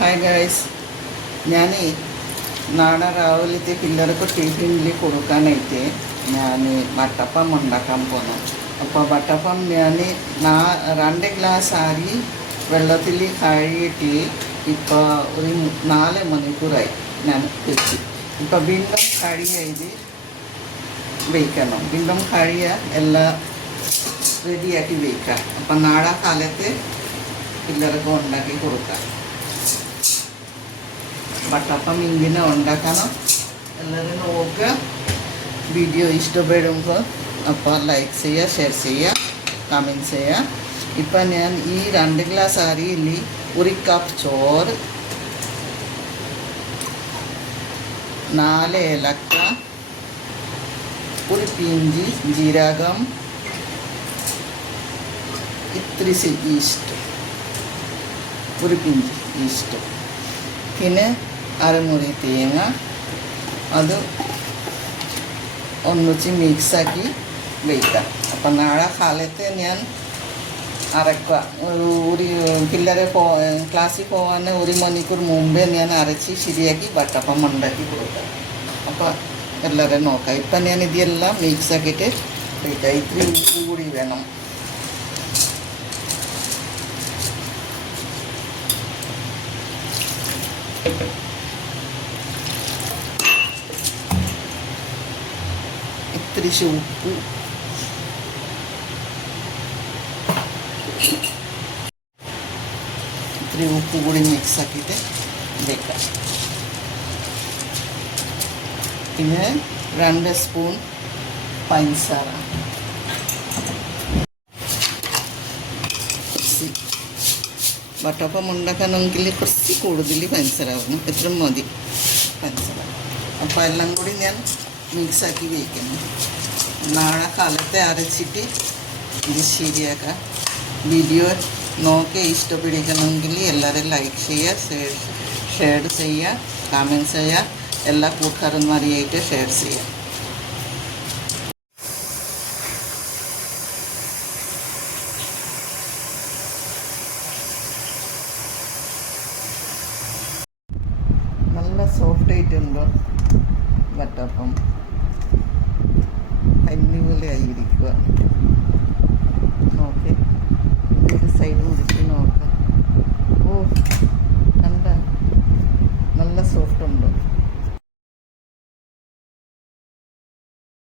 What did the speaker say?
Hi guys, ഞാൻ നാളെ രാവിലത്തെ പിള്ളേർക്ക് ടിഫിനിൽ കൊടുക്കാനായിട്ട് ഞാൻ ബട്ടപ്പം ഉണ്ടാക്കാൻ പോകുന്നു. അപ്പോൾ ബട്ടപ്പം ഞാൻ 2 ഗ്ലാസ് അരി വെള്ളത്തിൽ കഴുകിയിട്ട് ഇപ്പോൾ ഒരു 4 മണിക്കൂറായി ഞാൻ വെച്ച്. ഇപ്പോൾ വീണ്ടും കഴുകിയത് വയ്ക്കണം. വീണ്ടും കഴുകിയ എല്ലാം റെഡിയാക്കി വയ്ക്കാം. അപ്പം നാളെ കാലത്ത് പിള്ളേർക്ക് ഉണ്ടാക്കി കൊടുക്കാം. ബട്ടപ്പം ഇങ്ങനെ ഉണ്ടാക്കണം. എല്ലാവരും നോക്കുക. വീഡിയോ ഇഷ്ടപ്പെടുമ്പോൾ അപ്പോൾ ലൈക്ക് ചെയ്യുക, ഷെയർ ചെയ്യുക, കമൻറ്റ് ചെയ്യുക. ഇപ്പം ഞാൻ ഈ 2 ഗ്ലാസ് അരിയിൽ 1 കപ്പ് ചോറ്, 4 ഏലക്ക, 1 പിഞ്ച് ജീരകം, ഇത്തിരി ഈസ്റ്റ്, 1 പിഞ്ച് ഈസ്റ്റ്, പിന്നെ അരമുറി തേങ്ങ, അത് ഒന്നിച്ച് മിക്സാക്കി വയ്ക്കാം. അപ്പം നാളെ കാലത്ത് ഞാൻ അരക്കുക. ഒരു പിള്ളേരെ ക്ലാസ്സിൽ പോകാൻ 1 മണിക്കൂർ മുമ്പേ ഞാൻ അരച്ച് ശരിയാക്കി ബട്ടപ്പം ഉണ്ടാക്കി കൊടുക്കാം. അപ്പോൾ എല്ലാവരും നോക്കാം. ഇപ്പം ഞാൻ ഇതെല്ലാം മിക്സാക്കിയിട്ട് വയ്ക്കാം. ഇത്തിരി ഉപ്പ് കൂടി വേണം. ഇത്തിരി ഉപ്പ്, ഇത്തിരി ഉപ്പ് കൂടി മിക്സാക്കിയിട്ട് വെക്കാം. പിന്നെ 2 സ്പൂൺ പഞ്ചസാര, ബട്ടപ്പം ഉണ്ടാക്കണമെങ്കിൽ കുറച്ച് കൂടുതൽ പഞ്ചസാര ആവണം. എത്ര മതി പഞ്ചസാര. അപ്പോൾ എല്ലാം കൂടി ഞാൻ മിക്സാക്കി വയ്ക്കുന്നു. നാളെ കാലത്തെ അരച്ചിട്ട് ഇത് ശരിയാക്കാം. വീഡിയോ നോക്കി ഇഷ്ടപ്പെടിക്കണമെങ്കിൽ എല്ലാവരും ലൈക്ക് ചെയ്യുക, ഷെയർ ചെയ്യുക, കമൻറ്റ് ചെയ്യുക, എല്ലാ കൂട്ടുകാരന്മാരെയായിട്ട് ഷെയർ ചെയ്യുക. നല്ല സോഫ്റ്റ് ആയിട്ടുണ്ടോ ബട്ടപ്പം? അടിപൊളിയായിരിക്കും.